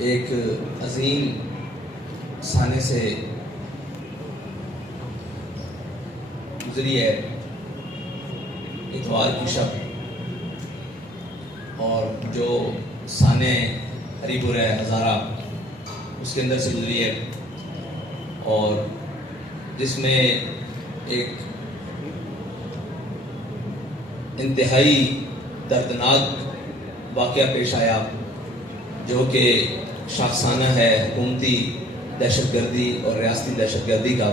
ایک عظیم سانے سے گزری ہے اتوار کی شب، اور جو سانے ہری پور ہے ہزارہ اس کے اندر سے گزری ہے، اور جس میں ایک انتہائی دردناک واقعہ پیش آیا جو کہ شاخسانہ ہے حکومتی دہشت گردی اور ریاستی دہشت گردی کا،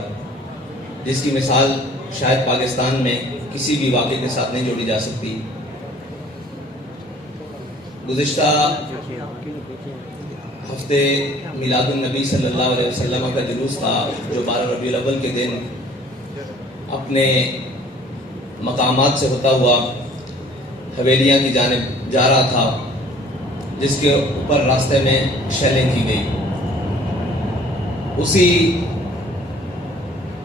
جس کی مثال شاید پاکستان میں کسی بھی واقعے کے ساتھ نہیں جوڑی جا سکتی۔ گزشتہ ہفتے میلاد النبی صلی اللہ علیہ وسلم کا جلوس تھا جو 12 ربیع الاول کے دن اپنے مقامات سے ہوتا ہوا حویلیاں کی جانب جا رہا تھا، جس کے اوپر راستے میں شیلنگ کی گئی۔ اسی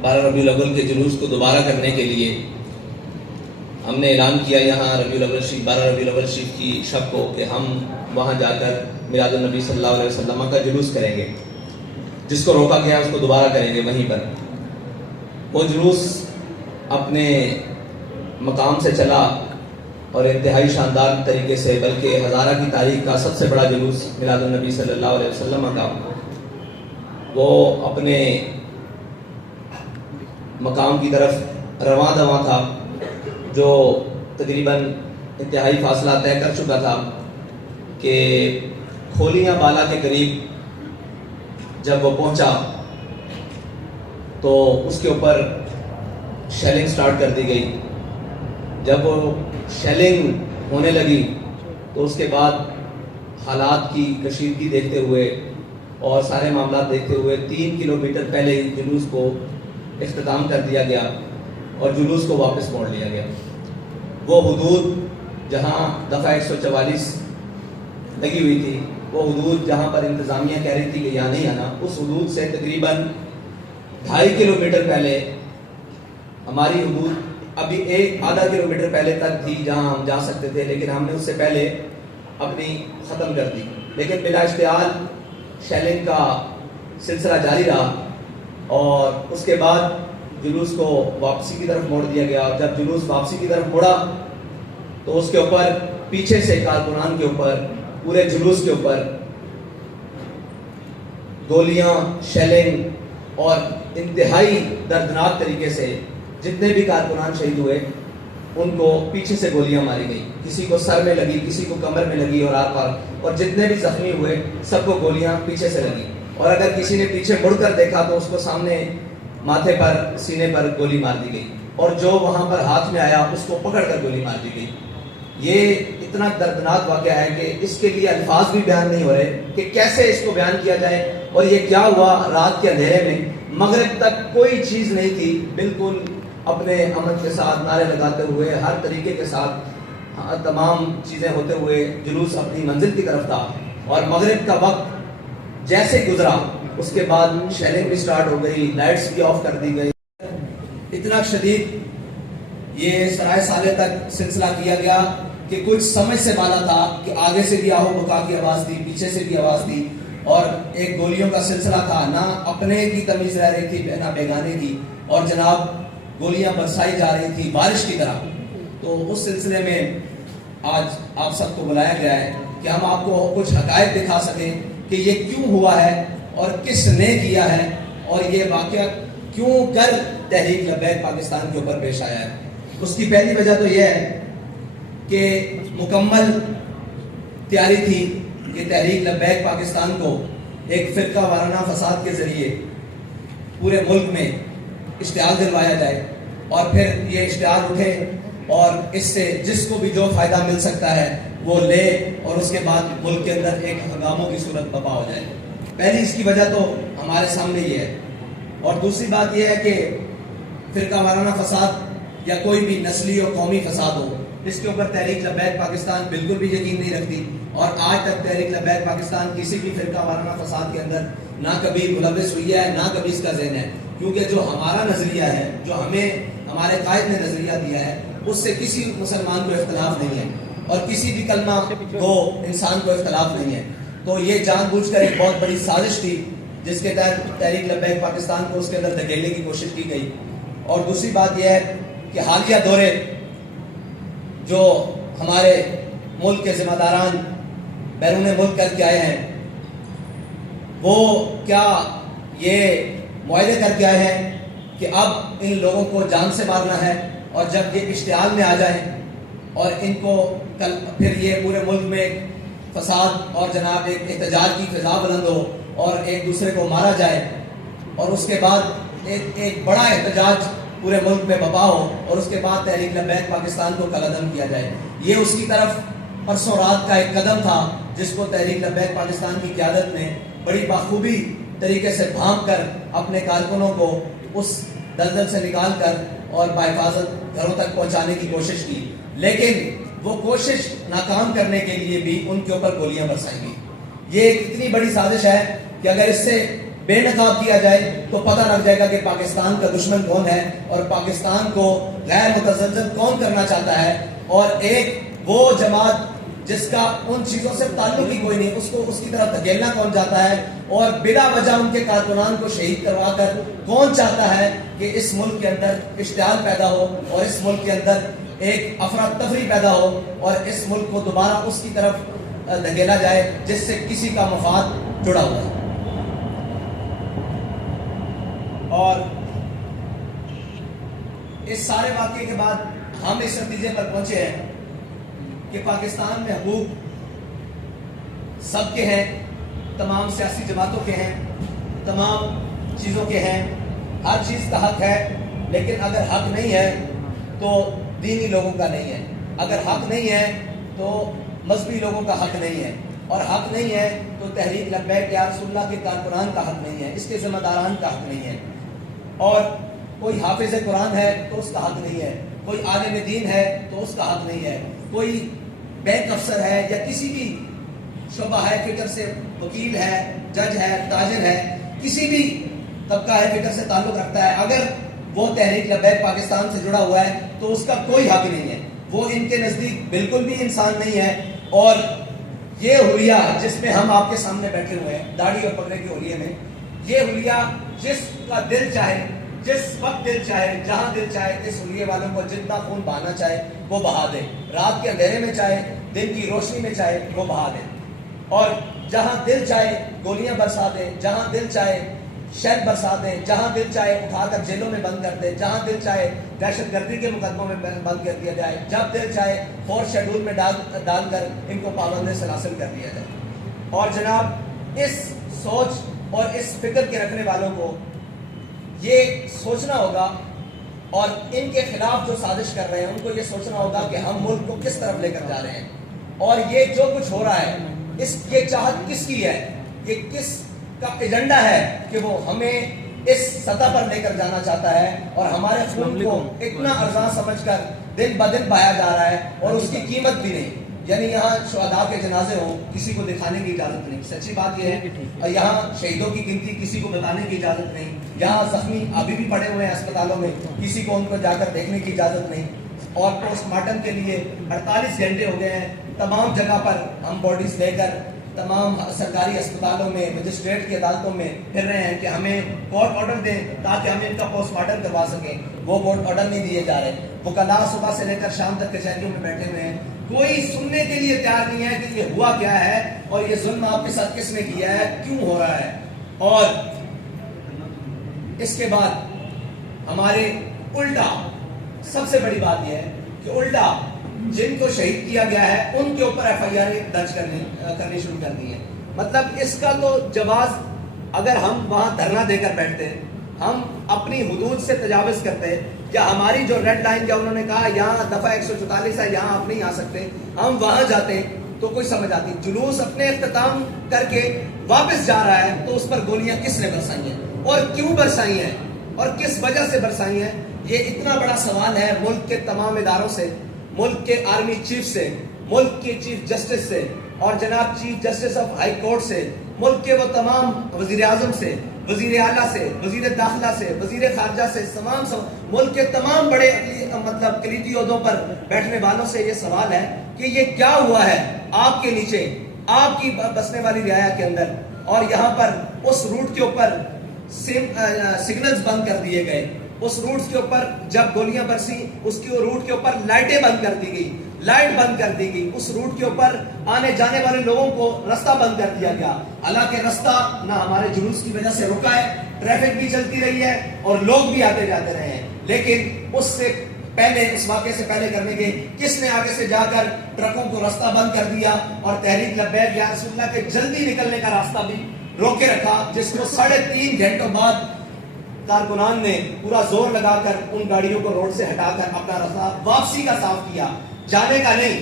12 ربیع الاول کے جلوس کو دوبارہ کرنے کے لیے ہم نے اعلان کیا یہاں 12 ربیع الاول شریف کی شب کو کہ ہم وہاں جا کر میلاد النبی صلی اللہ علیہ وسلم کا جلوس کریں گے۔ جس کو روکا گیا اس کو دوبارہ کریں گے وہیں پر۔ وہ جلوس اپنے مقام سے چلا اور انتہائی شاندار طریقے سے، بلکہ ہزارہ کی تاریخ کا سب سے بڑا جلوس میلاد النبی صلی اللہ علیہ وسلم کا، وہ اپنے مقام کی طرف رواں دواں تھا، جو تقریباً انتہائی فاصلہ طے کر چکا تھا کہ کھولیاں بالا کے قریب جب وہ پہنچا تو اس کے اوپر شیلنگ سٹارٹ کر دی گئی۔ جب وہ شیلنگ ہونے لگی تو اس کے بعد حالات کی کشیدگی دیکھتے ہوئے اور سارے معاملات دیکھتے ہوئے 3 کلومیٹر پہلے جلوس کو اختتام کر دیا گیا اور جلوس کو واپس موڑ لیا گیا۔ وہ حدود جہاں دفعہ 144 لگی ہوئی تھی، وہ حدود جہاں پر انتظامیہ کہہ رہی تھی کہ یہاں نہیں آنا، اس حدود سے تقریباً 2.5 کلومیٹر پہلے ہماری حدود ابھی آدھا کلومیٹر پہلے تک تھی جہاں ہم جا سکتے تھے، لیکن ہم نے اس سے پہلے اپنی ختم کر دی۔ لیکن بلا اشتعال شیلنگ کا سلسلہ جاری رہا اور اس کے بعد جلوس کو واپسی کی طرف موڑ دیا گیا۔ اور جب جلوس واپسی کی طرف موڑا تو اس کے اوپر پیچھے سے کارکنان کے اوپر، پورے جلوس کے اوپر گولیاں، شیلنگ اور انتہائی دردناک طریقے سے جتنے بھی کارکنان شہید ہوئے ان کو پیچھے سے گولیاں ماری گئی۔ کسی کو سر میں لگی، کسی کو کمر میں لگی اور آر پار، اور جتنے بھی زخمی ہوئے سب کو گولیاں پیچھے سے لگی۔ اور اگر کسی نے پیچھے مڑ کر دیکھا تو اس کو سامنے ماتھے پر، سینے پر گولی مار دی گئی، اور جو وہاں پر ہاتھ میں آیا اس کو پکڑ کر گولی مار دی گئی۔ یہ اتنا دردناک واقعہ ہے کہ اس کے لیے الفاظ بھی بیان نہیں ہو رہے کہ کیسے اس کو بیان کیا جائے۔ اور یہ کیا ہوا رات کے اندھیرے میں، مغرب تک کوئی چیز نہیں تھی، بالکل اپنے امن کے ساتھ نعرے لگاتے ہوئے، ہر طریقے کے ساتھ تمام چیزیں ہوتے ہوئے جلوس اپنی منزل کی طرف تھا۔ اور مغرب کا وقت جیسے گزرا اس کے بعد شیلنگ بھی سٹارٹ ہو گئی، لائٹس بھی آف کر دی گئی۔ اتنا شدید یہ سرائے سالے تک سلسلہ کیا گیا کہ کچھ سمجھ سے بالا تھا کہ آگے سے بھی آہو بکا کی آواز تھی، پیچھے سے بھی آواز تھی، اور ایک گولیوں کا سلسلہ تھا، نہ اپنے کی تمیز رہ رہی تھی نہ بیگانے کی، اور جناب گولیاں برسائی جا رہی تھی بارش کی طرح۔ تو اس سلسلے میں آج آپ سب کو بلایا گیا ہے کہ ہم آپ کو کچھ حقائق دکھا سکیں کہ یہ کیوں ہوا ہے اور کس نے کیا ہے، اور یہ واقعہ کیوں کر تحریک لبیک پاکستان کے اوپر پیش آیا ہے۔ اس کی پہلی وجہ تو یہ ہے کہ مکمل تیاری تھی کہ تحریک لبیک پاکستان کو ایک فرقہ وارانہ فساد کے ذریعے پورے ملک میں اشتعال دلوایا جائے، اور پھر یہ اشتعال اٹھے اور اس سے جس کو بھی جو فائدہ مل سکتا ہے وہ لے، اور اس کے بعد ملک کے اندر ایک ہنگاموں کی صورت برپا ہو جائے۔ پہلی اس کی وجہ تو ہمارے سامنے یہ ہے، اور دوسری بات یہ ہے کہ فرقہ وارانہ فساد یا کوئی بھی نسلی اور قومی فساد ہو، اس کے اوپر تحریک لبیک پاکستان بالکل بھی یقین نہیں رکھتی، اور آج تک تحریک لبیک پاکستان کسی بھی فرقہ وارانہ فساد کے اندر نہ کبھی ملوث ہوئی ہے، نہ کبھی اس کا ذہن ہے، کیونکہ جو ہمارا نظریہ ہے، جو ہمیں ہمارے قائد نے نظریہ دیا ہے، اس سے کسی مسلمان کو اختلاف نہیں ہے، اور کسی بھی کلمہ گو انسان کو اختلاف نہیں ہے۔ تو یہ جان بوجھ کر ایک بہت بڑی سازش تھی جس کے تحت تحریک لبیک پاکستان کو اس کے اندر دھکیلنے کی کوشش کی گئی. اور دوسری بات یہ ہے کہ حالیہ دورے جو ہمارے ملک کے ذمہ داران بیرون ملک کر کے آئے ہیں وہ کیا یہ معاہدے کر کے آئے ہیں کہ اب ان لوگوں کو جان سے مارنا ہے، اور جب یہ اشتعال میں آ جائیں اور ان کو کل پھر یہ پورے ملک میں فساد اور جناب ایک احتجاج کی فضا بلند ہو اور ایک دوسرے کو مارا جائے اور اس کے بعد ایک بڑا احتجاج پورے ملک میں بپا ہو اور اس کے بعد تحریک لبیک پاکستان کو قدم کیا جائے. یہ اس کی طرف پرسوں رات کا ایک قدم تھا جس کو تحریک لبیک پاکستان کی قیادت نے بڑی بخوبی طریقے سے بھانپ کر اپنے کارکنوں کو اس دلدل سے نکال کر اور بحفاظت گھروں تک پہنچانے کی کوشش کی، لیکن وہ کوشش ناکام کرنے کے لیے بھی ان کے اوپر گولیاں برسائی گئی. یہ ایک اتنی بڑی سازش ہے کہ اگر اس سے بے نقاب کیا جائے تو پتہ لگ جائے گا کہ پاکستان کا دشمن کون ہے اور پاکستان کو غیر متزلزل کون کرنا چاہتا ہے، اور ایک وہ جماعت جس کا ان چیزوں سے تعلق ہی کوئی نہیں اس کو اس کی طرف دھکیلنا کون چاہتا ہے، اور بلا وجہ ان کے کارکنان کو شہید کروا کر کون چاہتا ہے کہ اس ملک کے اندر اشتعال پیدا ہو اور اس ملک کے اندر ایک افراتفری پیدا ہو اور اس ملک کو دوبارہ اس کی طرف دھکیلا جائے جس سے کسی کا مفاد جڑا ہوا ہے. اور اس سارے واقعے کے بعد ہم اس نتیجے پر پہنچے ہیں کہ پاکستان میں حقوق سب کے ہیں، تمام سیاسی جماعتوں کے ہیں، تمام چیزوں کے ہیں، ہر چیز کا حق ہے، لیکن اگر حق نہیں ہے تو دینی لوگوں کا نہیں ہے، اگر حق نہیں ہے تو مذہبی لوگوں کا حق نہیں ہے، اور حق نہیں ہے تو تحریک لبیک یا رسول اللہ کے کارکنان کا حق نہیں ہے، اس کے ذمہ داران کا حق نہیں ہے. اور کوئی حافظ قرآن ہے تو اس کا حق نہیں ہے، کوئی عالم دین ہے تو اس کا حق نہیں ہے، کوئی بینک افسر ہے یا کسی بھی شعبہ ہے فکر سے وکیل ہے، جج ہے، تاجر ہے، کسی بھی طبقہ ہے فکر سے تعلق رکھتا ہے، اگر وہ تحریک لبیک پاکستان سے جڑا ہوا ہے تو اس کا کوئی حق نہیں ہے، وہ ان کے نزدیک بالکل بھی انسان نہیں ہے. اور یہ حلیہ جس میں ہم آپ کے سامنے بیٹھے ہوئے ہیں داڑھی اور پگڑے کے حلیے میں، یہ حلیہ جس کا دل چاہے، جس وقت دل چاہے، جہاں دل چاہے، اس حلیے والوں کو جتنا خون بہانا چاہے وہ بہا دے، رات کے اندھیرے میں چاہے، دن کی روشنی میں چاہے وہ بہا دے، اور جہاں دل چاہے گولیاں برسا دے، جہاں دل چاہے شہد برسا دے، جہاں دل چاہے اٹھا کر جیلوں میں بند کر دے، جہاں دل چاہے دہشت گردی کے مقدموں میں بند کر دیا جائے، جب دل چاہے فورتھ شیڈول میں ڈال کر ان کو پابند سلاسل کر دیا جائے. اور جناب اس سوچ اور اس فکر کے رکھنے والوں کو یہ سوچنا ہوگا، اور ان کے خلاف جو سازش کر رہے ہیں ان کو یہ سوچنا ہوگا کہ ہم ملک کو کس طرف لے کر جا رہے ہیں، اور یہ جو کچھ ہو رہا ہے یہ چاہت کس کی ہے، یہ کس کا ایجنڈا ہے کہ وہ ہمیں اس سطح پر لے کر جانا چاہتا ہے، اور ہمارے خون کو اتنا ارزاں سمجھ کر دن بدن بہایا جا رہا ہے اور اس کی قیمت بھی نہیں. یعنی یہاں شہداء کے جنازے ہوں کسی کو دکھانے کی اجازت نہیں، سچی بات یہ ہے، یہاں شہیدوں کی گنتی کسی کو بتانے کی اجازت نہیں، یہاں زخمی ابھی بھی پڑے ہوئے ہیں اسپتالوں میں کسی کو ان کو جا کر دیکھنے کی اجازت نہیں، اور پوسٹ مارٹم کے لیے 48 گھنٹے ہو گئے ہیں. تمام جگہ پر ہم باڈیز لے کر تمام سرکاری اسپتالوں میں، مجسٹریٹ کی عدالتوں میں پھر رہے ہیں کہ ہمیں کورٹ آرڈر دیں تاکہ ہم ان کا پوسٹ مارٹم کروا سکیں. وہ کورٹ آرڈر نہیں دیے جا رہے. وکلاء صبح سے لے کر شام تک کچہریوں میں بیٹھے ہوئے ہیں، کوئی سننے کے لیے تیار نہیں ہے کہ یہ ہوا کیا ہے اور یہ ظلم آپ کے ساتھ کس نے کیا ہے، کیوں ہو رہا ہے. اور اس کے بعد ہمارے الٹا سب سے بڑی بات یہ ہے کہ الٹا جن کو شہید کیا گیا ہے ان کے اوپر ایف آئی آر درج کرنی شروع کر دی ہے. مطلب اس کا تو جواز، اگر ہم وہاں دھرنا دے کر بیٹھتے، ہم اپنی حدود سے تجاوز کرتے، یا ہماری جو ریڈ لائن کیا انہوں نے کہا یہاں دفعہ 144 ہے یہاں آپ نہیں آ سکتے، ہم وہاں جاتے تو کوئی سمجھ آتی. جلوس اپنے اختتام کر کے واپس جا رہا ہے تو اس پر گولیاں کس نے برسائی ہیں اور کیوں برسائی ہیں اور کس وجہ سے برسائی ہیں، یہ اتنا بڑا سوال ہے ملک کے تمام اداروں سے، ملک کے آرمی چیف سے، ملک کے چیف جسٹس سے، اور جناب chief justice of high court سے، ملک کے وہ تمام وزیر اعظم سے، وزیر اعلیٰ سے، وزیر داخلہ سے، وزیر خارجہ سے، ملک کے تمام بڑے مطلب کلیدی عہدوں پر بیٹھنے والوں سے یہ سوال ہے کہ یہ کیا ہوا ہے آپ کے نیچے آپ کی بسنے والی رعایا کے اندر، اور یہاں پر اس روٹ کے اوپر سگنلز بند کر دیے گئے. اس روٹ کے اوپر جب گولیاں برسی اس کی روٹ کے اوپر لائٹیں بند کر دی گئی، لائٹ بند کر دی گئی. اس روٹ کے اوپر آنے جانے والے لوگوں کو رستہ بند کر دیا گیا. حالانکہ رستہ نہ ہمارے جلوس کی وجہ سے رکا ہے، ٹریفک بھی چلتی رہی ہے اور لوگ بھی آتے جاتے رہے ہیں، لیکن اس سے پہلے، اس واقعے سے پہلے کرنے کے کس نے آگے سے جا کر ٹرکوں کو رستہ بند کر دیا اور تحریک لبیک یا رسول اللہ کے جلدی نکلنے کا راستہ بھی روکے رکھا، جس کو 3.5 گھنٹوں بعد کارکنان نے پورا زور لگا کر ان گاڑیوں کو روڈ سے ہٹا کر اپنا راستہ واپسی کا صاف کیا، جانے کا نہیں.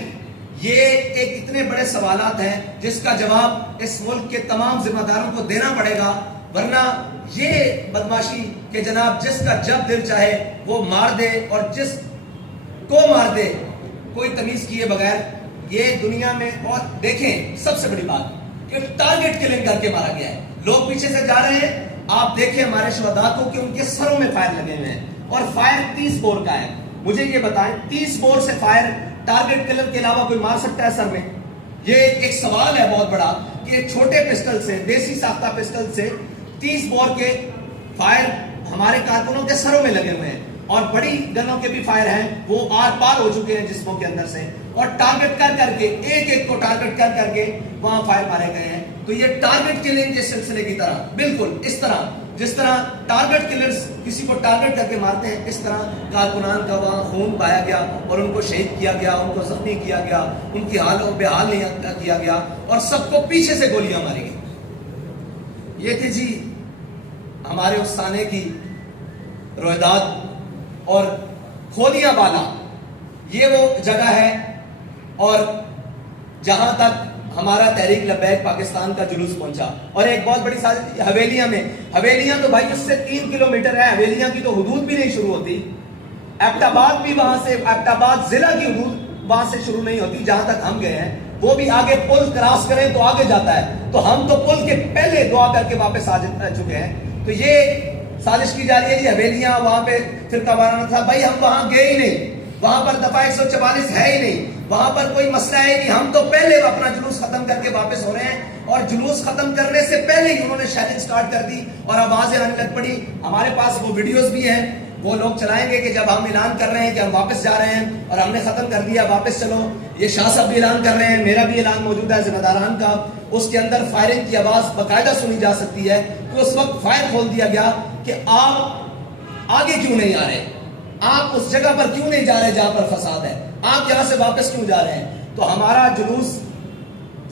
یہ ایک اتنے بڑے سوالات ہیں جس کا جواب اس ملک کے تمام ذمہ داروں کو دینا پڑے گا، ورنہ یہ بدماشی کہ جناب جس کا جب دل چاہے وہ مار دے اور جس کو مار دے کوئی تمیز کیے بغیر، یہ دنیا میں. اور دیکھیں سب سے بڑی بات کہ ٹارگٹ کلنگ کر کے مارا گیا ہے. لوگ پیچھے سے جا رہے ہیں، آپ دیکھیں ہمارے شہداء کو کہ ان کے سروں میں فائر لگے ہوئے ہیں، اور فائر 30 بور کا ہے. مجھے یہ بتائیں 30 بور سے فائر ٹارگٹ کلر کے علاوہ کوئی مار سکتا ہے سر میں؟ یہ ایک سوال ہے بہت بڑا کہ ایک چھوٹے پسٹل سے، دیسی ساختہ پسٹل سے 30 بور کے فائر ہمارے کارکنوں کے سروں میں لگے ہوئے ہیں، اور بڑی گنوں کے بھی فائر ہیں، وہ آر پار ہو چکے ہیں جسموں کے اندر سے، اور ٹارگٹ کر کر کے ایک ایک کو ٹارگٹ کر کر کے وہاں فائر مارے گئے ہیں. تو یہ ٹارگٹ کلنگ کے سلسلے کی طرح، بالکل اس طرح جس طرح ٹارگٹ کلرز کسی کو ٹارگٹ کر کے مارتے ہیں، اس طرح کارکنان کا وہاں خون پایا گیا اور ان کو شہید کیا گیا، ان کو زخمی کیا گیا، ان کی حال و بحال نہیں کیا گیا، اور سب کو پیچھے سے گولیاں ماری گئی. یہ تھی جی ہمارے اس سانے کی رویداد. اور کھودیاں بالا یہ وہ جگہ ہے، اور جہاں تک ہمارا تحریک لبیک پاکستان کا جلوس پہنچا. اور ایک بہت بڑی سازش حویلیاں میں، حویلیاں تو بھائی اس سے 3 کلومیٹر ہے، حویلیاں کی تو حدود بھی نہیں شروع ہوتی. ایبٹ آباد بھی وہاں سے، ایبٹ آباد ضلع کی حدود وہاں سے شروع نہیں ہوتی جہاں تک ہم گئے ہیں. وہ بھی آگے پل کراس کریں تو آگے جاتا ہے، تو ہم تو پل کے پہلے دعا کر کے واپس آ چکے ہیں. تو یہ سازش کی جا رہی ہے جی حویلیاں وہاں پہ فرقہ وارانہ تھا. بھائی ہم وہاں گئے ہی نہیں، وہاں پر دفعہ 144 ہے ہی نہیں، وہاں پر کوئی مسئلہ ہے نہیں. ہم تو پہلے اپنا جلوس ختم کر کے واپس ہو رہے ہیں، اور جلوس ختم کرنے سے پہلے ہی انہوں نے شیلنگ سٹارٹ کر دی اور آوازیں آنے لگ پڑی. ہمارے پاس وہ ویڈیوز بھی ہیں، وہ لوگ چلائیں گے کہ جب ہم اعلان کر رہے ہیں کہ ہم واپس جا رہے ہیں اور ہم نے ختم کر دیا، واپس چلو. یہ شاہ صاحب بھی اعلان کر رہے ہیں، میرا بھی اعلان موجود ہے ذمہ داران کا، اس کے اندر فائرنگ کی آواز باقاعدہ سنی جا سکتی ہے. تو اس وقت فائر کھول دیا گیا کہ آپ آگے کیوں نہیں آ رہے، آپ اس جگہ پر کیوں نہیں جا رہے جہاں پر فساد ہے، آپ یہاں سے واپس کیوں جا رہے ہیں. تو ہمارا جلوس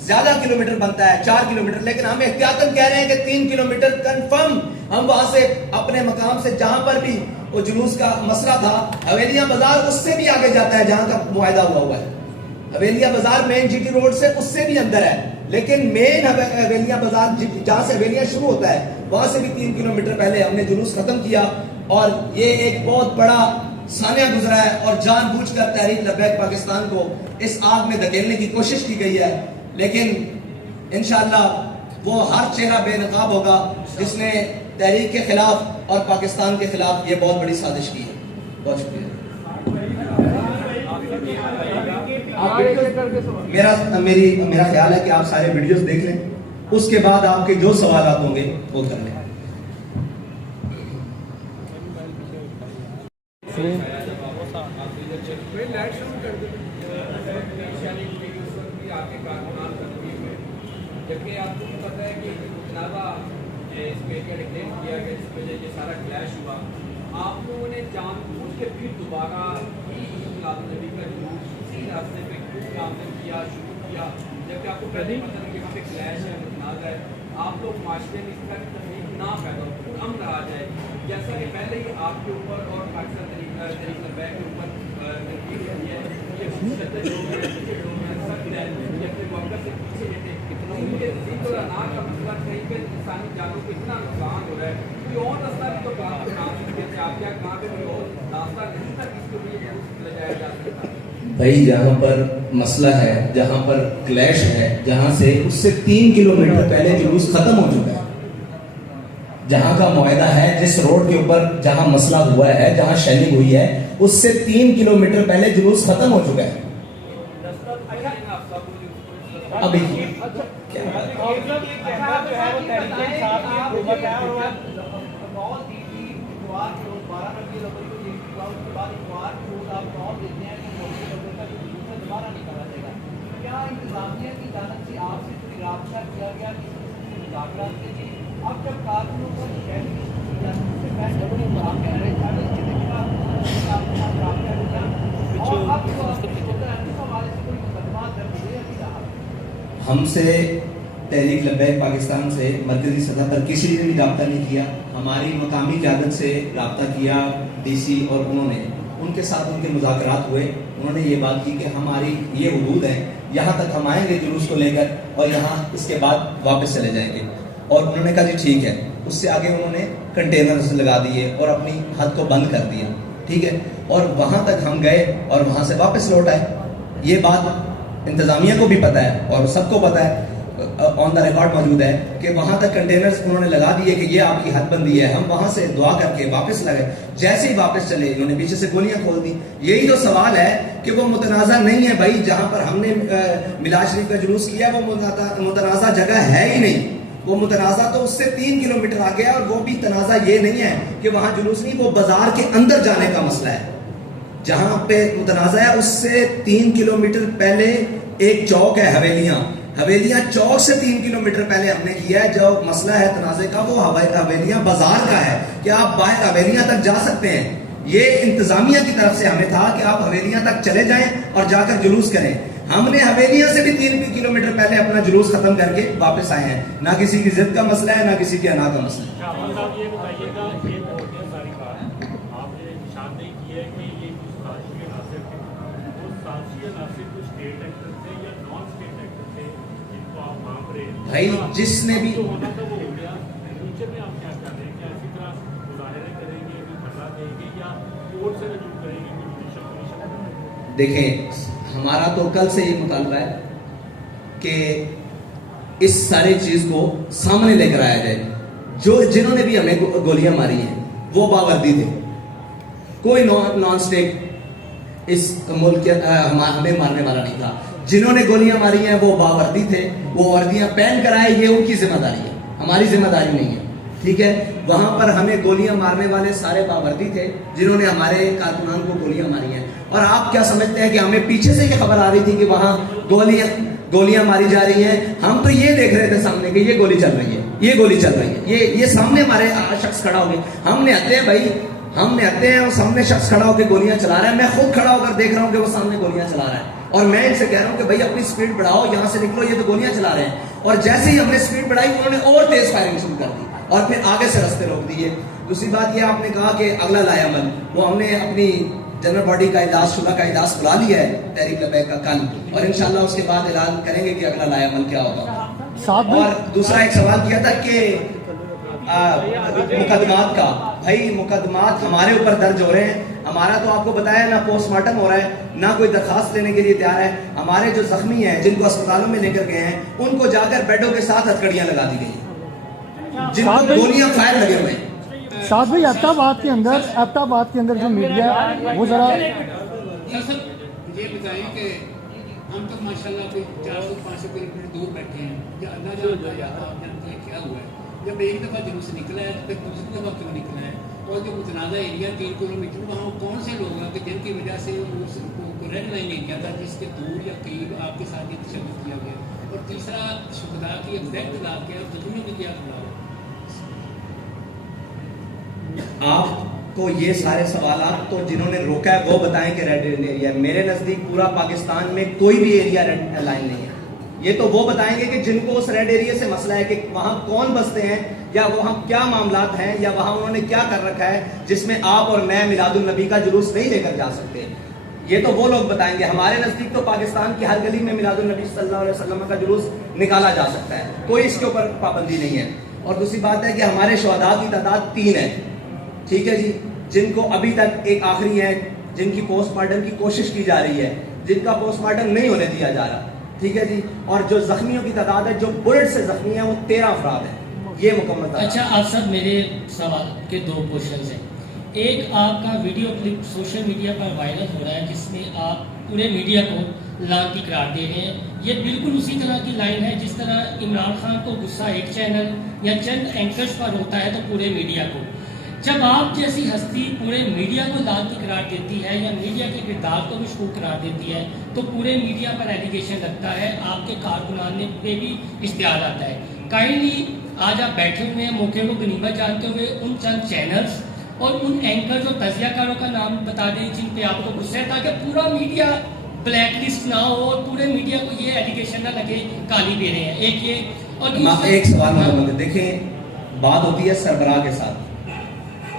زیادہ کلومیٹر بنتا ہے، 4 کلومیٹر، لیکن ہم احتیاطاً کہہ رہے ہیں کہ 3 کلومیٹر کنفرم ہم وہاں سے اپنے مقام سے جہاں پر بھی وہ جلوس کا مسئلہ تھا. حویلیاں بازار اس سے بھی آگے جاتا ہے جہاں کا معاہدہ ہوا ہے. حویلیاں بازار مین جی ٹی روڈ سے اس سے بھی اندر ہے، لیکن مین حویلیاں بازار جہاں سے حویلیاں شروع ہوتا ہے وہاں سے بھی 3 کلومیٹر پہلے ہم نے جلوس ختم کیا. اور یہ ایک بہت بڑا سانیہ گزرا ہے، اور جان بوجھ کر تحریک لبیک پاکستان کو اس آگ میں دھکیلنے کی کوشش کی گئی ہے. لیکن انشاءاللہ وہ ہر چہرہ بے نقاب ہوگا جس نے تحریک کے خلاف اور پاکستان کے خلاف یہ بہت بڑی سازش کی ہے. بہت شکریہ. میرا خیال ہے کہ آپ سارے ویڈیوز دیکھ لیں، اس کے بعد آپ کے جو سوالات ہوں گے وہ کر لیں. جبکہ آپ کو پتہ ہے کہ جنازہ اس پہ ڈکلیئر کیا گیا جس وجہ یہ سارا کلیش ہوا، آپ لوگوں نے جان بوجھ کے پھر دوبارہ میلاد النبی کا جلوس اسی راستے پہ کیوں کام کیا شروع کیا، جبکہ آپ کو پہلے ہی پتہ ہے کہ وہاں پہ کلیش ہے، جنازہ ہے. آپ لوگ معاشرے میں اس طرح کی تحریک نہ پیدا ہو، امن رہا جائے، جیسا کہ پہلے ہی آپ کے اوپر اور پاکستان تحریک لبیک کے اوپر تنقید ہوئی ہے کہ شدت لوگ ہیں، پیچھے لوگ ہیں، سخت ہے، یہ اپنے موقع سے پیچھے رہتے. کہیں پہ انسانی جانوں کو اتنا نقصان ہو رہا ہے، کوئی اور راستہ بھی تو کہاں پہ بنا سکتے تھے آپ، کیا کہاں پہ کوئی اور راستہ نہیں تھا جس کو بھی لگایا جا سکتا؟ بھائی جہاں پر مسئلہ ہے، جہاں پر کلیش ہے، جہاں سے اس سے 3 کلومیٹر پہلے جلوس ختم ہو چکا ہے. جہاں کا معاہدہ ہے، جس روڈ کے اوپر جہاں مسئلہ ہوا ہے، جہاں شیلنگ ہوئی ہے، اس سے 3 کلومیٹر پہلے جلوس ختم ہو چکا ہے. ابھی کیا انتظامیہ کی جانب سے آپ سے کوئی رابطہ کیا گیا کسی مذاکرات کے لیے؟ اب جب کارکنوں کو ہم سے تحریک لبیک پاکستان سے مرکزی سطح پر کسی نے بھی رابطہ نہیں کیا. ہماری مقامی قیادت سے رابطہ کیا ڈی سی, اور انہوں نے ان کے ساتھ ان کے مذاکرات ہوئے. انہوں نے یہ بات کی کہ ہماری یہ حدود ہے, یہاں تک ہم آئیں گے جلوس کو لے کر, اور یہاں اس کے بعد واپس چلے جائیں گے. اور انہوں نے کہا جی ٹھیک ہے. اس سے آگے انہوں نے کنٹینرز لگا دیے اور اپنی حد کو بند کر دیا. ٹھیک ہے, اور وہاں تک ہم گئے اور وہاں سے واپس لوٹ آئے. یہ بات انتظامیہ کو بھی پتہ ہے اور سب کو پتہ ہے, آن دا ریکارڈ موجود ہے کہ وہاں تک کنٹینرز انہوں نے لگا دیے کہ یہ آپ کی حد بندی ہے. ہم وہاں سے دعا کر کے واپس لگے. جیسے ہی واپس چلے انہوں نے پیچھے سے گولیاں کھول دی. یہی تو سوال ہے کہ وہ متنازع نہیں ہے بھائی. جہاں پر ہم نے میلاد شریف کا جلوس کیا وہ متنازع جگہ ہے ہی نہیں. وہ متنازع تو اس سے 3 کلومیٹر آگے ہے, اور وہ بھی تنازع یہ نہیں ہے کہ وہاں جلوس نہیں, وہ بازار کے اندر جانے کا مسئلہ ہے. جہاں پہ متنازع ہے اس سے 3 کلومیٹر پہلے ایک چوک ہے حویلیاں چوک سے 3 کلومیٹر پہلے ہم نے کیا ہے. جو مسئلہ ہے تنازع کا وہ حویلیاں بازار کا ہے کہ آپ باہر حویلیاں تک جا سکتے ہیں. یہ انتظامیہ کی طرف سے ہمیں تھا کہ آپ حویلیاں تک چلے جائیں اور جا کر جلوس کریں. ہم نے حویلیاں سے بھی 3 کلومیٹر پہلے اپنا جلوس ختم کر کے واپس آئے ہیں. نہ کسی کی ضد کا مسئلہ ہے, نہ کسی کے انا کا مسئلہ ہے. یہ بتائیے گا یہ ساری بات آپ نے نشان نہیں کی ہے کہ یہ کچھ سازشی عناصر تھے, وہ سازشی عناصر کچھ اسٹیٹ ایکٹر تھے یا نان اسٹیٹ ایکٹر تھے جن کو آپ مانگ رہے ہیں؟ بھائی جس نے بھی جو ہونا تھا وہ ہو گیا. فیوچر میں آپ کیا کر رہے ہیں؟ کیا اسی طرح مظاہرے کریں گے, کوئی دھرنا دیں گے, یا کورٹ سے رجوع کریں گے, کوئی جوڈیشل کمیشن؟ دیکھیں, ہمارا تو کل سے یہ مطالبہ ہے کہ اس ساری چیز کو سامنے لے کر آیا جائے. جنہوں نے بھی ہمیں گولیاں ماری ہیں وہ باوردی تھے. کوئی نان اسٹیٹ اس ملک کے ہمیں مارنے والا نہیں تھا. جنہوں نے گولیاں ماری ہیں وہ باوردی تھے. وہ وردیاں پہن کر آئے, یہ ان کی ذمہ داری ہے, ہماری ذمہ داری نہیں ہے. ٹھیک ہے, وہاں پر ہمیں گولیاں مارنے والے سارے باوردی تھے جنہوں نے ہمارے کارکنان کو گولیاں ماری ہیں. اور آپ کیا سمجھتے ہیں کہ ہمیں پیچھے سے یہ خبر آ رہی تھی کہ وہاں گولیاں ماری جا رہی ہیں؟ ہم تو یہ دیکھ رہے تھے سامنے کہ یہ گولی چل رہی ہے, یہ گولی چل رہی ہے, یہ سامنے ہمارے شخص کھڑا ہو گیا. ہم نے آتے ہیں بھائی, ہم نے آتے ہیں اور سامنے شخص کھڑا ہو کے گولیاں چلا رہا ہے. میں خود کھڑا ہو کر دیکھ رہا ہوں کہ وہ سامنے گولیاں چلا رہا ہے, اور میں ان سے کہہ رہا ہوں کہ بھائی اپنی سپیڈ بڑھاؤ, یہاں سے نکلو, یہ تو گولیاں چلا رہے ہیں. اور جیسے ہی ہم نے سپیڈ بڑھائی انہوں نے اور تیز فائرنگ شروع کر دی اور پھر آگے سے رستے روک دیے. دوسری بات یہ آپ نے کہا کہ اگلا لائے عمل, وہ ہم نے اپنی جنرل باڈی کا اجلاس شعبہ کا اجلاس بلا لیا ہے تحریک لبیک کا کل, اور انشاءاللہ اس کے بعد اعلان کریں گے کہ اگلا لائے عمل کیا ہوگا. اور دوسرا ایک سوال کیا تھا کہ مقدمات کا. بھائی مقدمات ہمارے اوپر درج ہو رہے ہیں. ہمارا تو آپ کو بتایا نہ پوسٹ مارٹم ہو رہا ہے, نہ کوئی درخواست لینے کے لیے تیار ہے. ہمارے جو زخمی ہیں جن کو اسپتالوں میں لے کر گئے ہیں ان کو جا کر بیڈوں کے ساتھ ہتھکڑیاں لگا دی گئی, جن کو گولیاں فائر لگے ہوئے ہیں. شاد بھائی آباد کے اندر جو میڈیا وہ ذرا یہ بتائیں کہ ہم تو ماشاءاللہ کوئی 400-500 کلو میٹر دور بیٹھے ہیں, یا اللہ جانتا ہے یا آپ جانتے ہیں کیا ہوا ہے. جب ایک دفعہ جلوس نکلا ہے تو پھر دوسری دفعہ کیوں نکلا ہے؟ اور جو متنازع ایریا 3 کلو میٹر, وہاں کون سے لوگ ہیں کہ جن کی وجہ سے اس ریڈ لائن ایریا تھا جس کے دور یا قریب آپ کے ساتھ یہ تشدد کیا گیا؟ اور تیسرا شہداء کی ایگزیکٹ تعداد کیا ہے, زخمیوں کی کیا تعداد ہے؟ آپ کو یہ سارے سوالات تو جنہوں نے روکا ہے وہ بتائیں کہ ریڈ ایریا. میرے نزدیک پورا پاکستان میں کوئی بھی ایریا ریڈ لائن نہیں ہے. یہ تو وہ بتائیں گے کہ جن کو اس ریڈ ایریا سے مسئلہ ہے کہ وہاں کون بستے ہیں, یا وہاں کیا معاملات ہیں, یا وہاں انہوں نے کیا کر رکھا ہے جس میں آپ اور میں میلاد النبی کا جلوس نہیں لے کر جا سکتے. یہ تو وہ لوگ بتائیں گے. ہمارے نزدیک تو پاکستان کی ہر گلی میں میلاد النبی صلی اللہ علیہ وسلم کا جلوس نکالا جا سکتا ہے, کوئی اس کے اوپر پابندی نہیں ہے. اور دوسری بات ہے کہ ہمارے شہداء کی تعداد 3 ہے. ٹھیک ہے جی, جن کو ابھی تک ایک آخری ہے جن کی پوسٹ مارٹم کی کوشش کی جا رہی ہے, جن کا پوسٹ مارٹم نہیں ہونے دیا جا رہا. ٹھیک ہے جی, اور جو زخمیوں کی تعداد ہے جو بلٹ سے زخمی ہیں وہ 13 افراد ہیں. یہ مکمل تعداد. اچھا آپ سب, میرے سوال کے 2 کوشچنز ہیں. ایک آپ کا ویڈیو کلپ سوشل میڈیا پر وائرل ہو رہا ہے جس میں آپ پورے میڈیا کو لانتی قرار دے رہے ہیں. یہ بالکل اسی طرح کی لائن ہے جس طرح عمران خان کو غصہ ایک چینل یا چند اینکرز پر ہوتا ہے تو پورے میڈیا کو. جب آپ جیسی ہستی پورے میڈیا کو لانتی قرار دیتی ہے یا میڈیا کے کردار کو مشکوک قرار دیتی ہے تو پورے میڈیا پر ایلیگیشن لگتا ہے, آپ کے کارکنان پہ بھی اشتہار آتا ہے. کائنڈلی آج آپ بیٹھے ہوئے ہیں موقع کو غنیمت جانتے ہوئے ان چند چینلز اور ان اینکرز اور تجزیہ کاروں کا نام بتا دیں جن پہ آپ کو غصہ ہے, تاکہ پورا میڈیا بلیک لسٹ نہ ہو اور پورے میڈیا کو یہ ایلیگیشن نہ لگے کالی دے رہے ہیں. ایک یہ اور ایک سوال محمد, دیکھیں بات ہوتی ہے سربراہ کے ساتھ.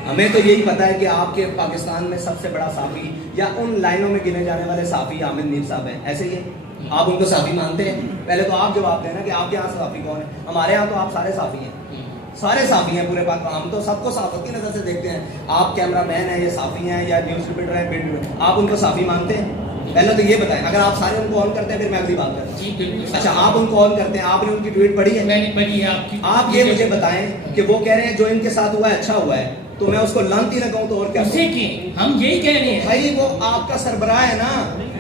ہمیں تو یہی پتا ہے کہ آپ کے پاکستان میں سب سے بڑا صحافی یا ان لائنوں میں گنے جانے والے صحافی عامر میر صاحب ہیں, ایسے ہی ہے. آپ ان کو صحافی مانتے ہیں؟ پہلے تو آپ جواب دیں نا کہ آپ کے یہاں صحافی کون ہے. ہمارے یہاں تو آپ سارے صحافی ہیں, سارے صحافی ہیں پورے پاکستان. ہم تو سب کو صحافت کی نظر سے دیکھتے ہیں. آپ کیمرہ مین ہیں, یہ صحافی ہیں یا نیوز رپورٹر ہیں, آپ ان کو صحافی مانتے ہیں؟ پہلے تو یہ بتائیں. اگر آپ سارے ان کو آن کرتے ہیں پھر میں اگلی بات کرتا ہوں. جی بالکل. اچھا, آپ ان کو آن کرتے ہیں, آپ نے ان کی ٹویٹ پڑھی ہے؟ میں نے پڑھی ہے آپ کی. آپ یہ مجھے بتائیں کہ وہ کہہ رہے ہیں جو ان کے ساتھ ہوا ہے اچھا ہوا ہے, تو میں اس کو لانتی نہ کہوں تو اور کیا اسے کہ ہم یہی کہہ رہے ہیں بھائی وہ آپ کا سربراہ ہے نا.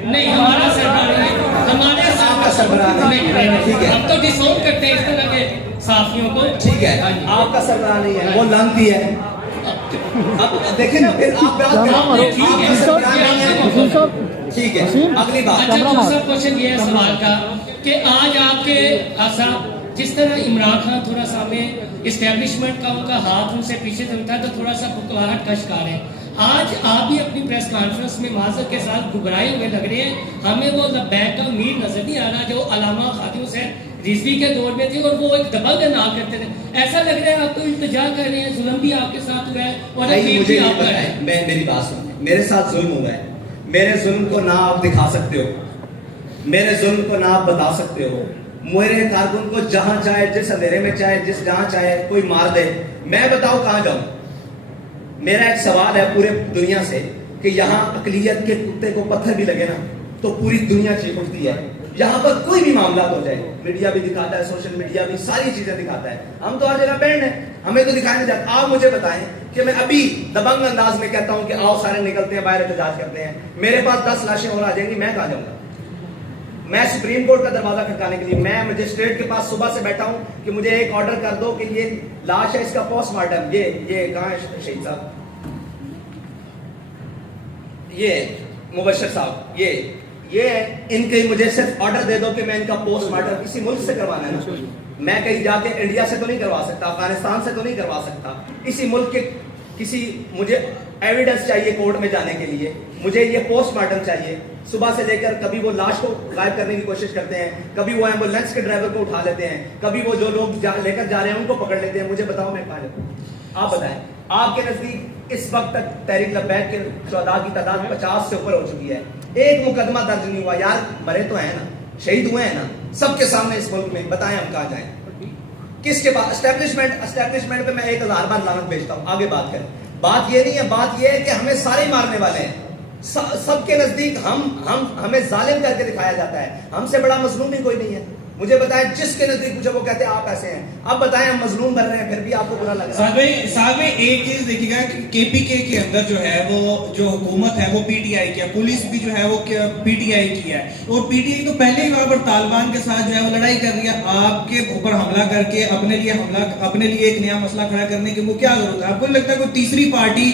نہیں ہمارا سربراہ نہیں, ہمارے آپ کا سربراہ ہے, ٹھیک ہے. ہم تو ڈساؤن کرتے ہیں اس طرح کے صحافیوں کو. ٹھیک ہے, آپ کا سربراہ نہیں ہے, وہ لانتی ہے. اب دیکھیں نا پھر آپ بات کریں, آپ کا سربراہ نہیں ہے. ٹھیک ہے, اگلی بات. اچھا دوسرا کوشچن یہ ہے سوال کا کہ آج آپ کے صاحب جس طرح عمران خان تھوڑا سا ہمیں اسٹیبلشمنٹ کا ان کا ہاتھ ان سے پیچھے چلتا ہے تو تھوڑا سا بکواہٹ کا شکار ہے. آج آپ بھی اپنی پریس کانفرنس میں معذرت کے ساتھ گھبرائے ہوئے لگ رہے ہیں. ہمیں وہ لبیک کا امیر نظر نہیں آ رہا جو علامہ خادم حسین رضوی کے دور میں تھی اور وہ ایک دبنگ انداز کرتے تھے. ایسا لگ رہا ہے آپ تو التجا کر رہے ہیں, ظلم بھی آپ کے ساتھ ہوا ہے اور مجھے نہیں پتا ہے. میری بات سنیں, میرے ساتھ ظلم ہوا ہے. میرے ظلم کو نہ آپ دکھا سکتے ہو, میرے ظلم کو نہ آپ بتا سکتے ہو. میرے کارکن کو جہاں چاہے, جس اندھیرے میں چاہے, جس جہاں چاہے کوئی مار دے, میں بتاؤ کہاں جاؤں. میرا ایک سوال ہے پورے دنیا سے کہ یہاں اقلیت کے کتے کو پتھر بھی لگے نا تو پوری دنیا چیخ اٹھتی ہے. یہاں پر کوئی بھی معاملہ ہو جائے, میڈیا بھی دکھاتا ہے, سوشل میڈیا بھی ساری چیزیں دکھاتا ہے. ہم تو ہر جگہ بینڈ ہیں, ہمیں تو دکھایا نہیں جاتا. آپ مجھے بتائیں کہ میں ابھی دبنگ انداز میں کہتا ہوں کہ آؤ سارے نکلتے ہیں باہر احتجاج کرتے ہیں, میرے پاس 10 لاشیں اور آ جائیں گی, میں کہاں جاؤں گا؟ میں سپریم کورٹ کا دروازہ کھٹکانے کے لیے, میں مجسٹریٹ کے پاس صبح سے بیٹھا ہوں کہ مجھے ایک آرڈر کر دو کہ یہ لاش ہے, اس کا پوسٹ مارٹم, یہ کہاں ہے شہید صاحب, یہ مبشر صاحب, یہ ان کے مجھے صرف آرڈر دے دو کہ میں ان کا پوسٹ مارٹم کسی ملک سے کروانا ہے نا. میں کہیں جا کے انڈیا سے تو نہیں کروا سکتا, افغانستان سے تو نہیں کروا سکتا, کسی ملک کے کسی مجھے ایویڈنس چاہیے کورٹ میں جانے کے لیے, مجھے یہ پوسٹ مارٹم چاہیے. صبح سے لے کر کبھی وہ لاش کو غائب کرنے کی کوشش کرتے ہیں, کبھی وہ ایمبولینس کے ڈرائیور کو اٹھا لیتے ہیں, کبھی وہ جو لوگ لے کر جا رہے ہیں ان کو پکڑ لیتے ہیں. مجھے بتاؤ میں کہاں جاؤں؟ آپ بتائیں. آپ کے نزدیک اس وقت تک تحریک لبیک کے شہداء کی تعداد 50 سے اوپر ہو چکی ہے. ایک مقدمہ درج نہیں ہوا. یار مرے تو ہیں نا, شہید ہوئے ہیں نا سب کے سامنے اس ملک میں, بتائیں ہم کہاں جائیں؟ کس کے بعد اسٹیبلشمنٹ پہ میں 1000 بار لعنت بھیجتا ہوں. آگے بات کریں. بات یہ نہیں ہے, بات یہ ہے کہ ہمیں سارے مارنے والے ہیں. سب کے نزدیک ہمیں ظالم کر کے دکھایا جاتا ہے. ہم سے بڑا مظلوم بھی کوئی نہیں ہے. مجھے بتائیں جس کے نزدیک پوچھو وہ کہتے ہیں آپ ایسے ہیں. اب بتائیں ہم مظلوم بن رہے ہیں پھر بھی آپ کو برا لگ رہا ہے. صاحب ایک چیز دیکھیے گا کہ کے پی کے اندر جو ہے وہ جو حکومت ہے وہ پی ٹی آئی کی ہے, پولیس بھی جو ہے وہ پی ٹی آئی کی ہے, اور پی ٹی آئی تو پہلے ہی وہاں پر طالبان کے ساتھ جو ہے وہ لڑائی کر رہی ہے. آپ کے اوپر حملہ کر کے اپنے لیے ایک نیا مسئلہ کھڑا کرنے کی وہ کیا ضرورت ہے؟ آپ کو نہیں لگتا کوئی تیسری پارٹی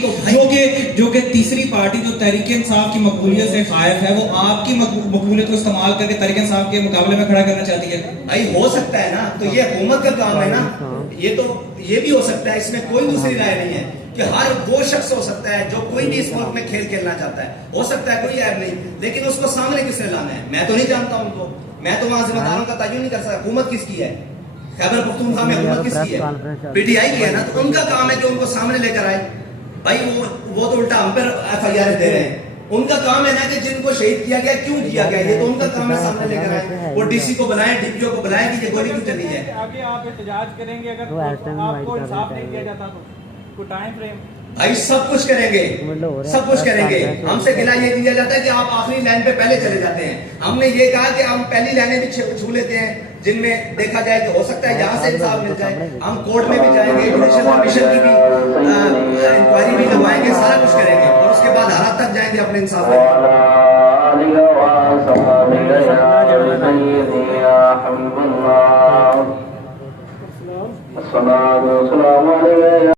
جو کہ تیسری پارٹی جو تحریک انصاف کی مقبولیت سے خائف ہے وہ آپ کی مقبولیت کو استعمال کر کے تحریک انصاف کے مقابلے میں کھڑا کرنا چاہتی ہے؟ بھائی ہو سکتا ہے نا, تو یہ حکومت کا کام ہے نا. یہ بھی ہو سکتا ہے, اس میں کوئی دوسری رائے نہیں ہے کہ ہر وہ شخص ہو سکتا ہے جو کوئی بھی اس ملک میں کھیل کھیلنا چاہتا ہے, ہو سکتا ہے, کوئی عیب نہیں. لیکن اس کو سامنے کس نے لانا ہے؟ میں تو نہیں جانتا ان کو, میں تو وہاں ذمہ داروں کا تعین نہیں کر سکتا. حکومت کس کی ہے؟ خیبر پختونخوا میں حکومت کس کی ہے؟ پی ٹی آئی کی ہے نا. تو ان کا کام ہے کہ ان کو سامنے لے کر آئے. بھائی وہ تو الٹا ہم پر ایف آئی آر دے رہے ہیں. ان کا کام ہے نا کہ جن کو شہید کیا گیا کیوں کیا گیا, یہ تو ان کا کام ہے سامنے لے کر آئے. وہ ڈی سی کو بلائیں, ڈی پی او کو بلائیں کہ یہ گولی کیوں چلی ہے. آگے آپ احتجاج کریں گے اگر آپ کو انصاف نہیں کیا جاتا تو کوئی ٹائم فریم؟ بھائی سب کچھ کریں گے, سب کچھ کریں گے. ہم سے گلا یہ دیا جاتا ہے کہ آپ آخری لائن پہ پہلے چلے جاتے ہیں. ہم نے یہ کہا کہ ہم پہلی لائنیں بھی چھو لیتے ہیں جن میں دیکھا جائے کہ ہو سکتا ہے یہاں سے انصاف مل جائے. ہم کورٹ میں بھی جائیں گے, جوڈیشل کمیشن کی بھی انکوائری بھی لگوائیں گے, سارا کچھ کریں گے, اور اس کے بعد حالات تک جائیں گے اپنے انصاف کے. والصلاة والسلام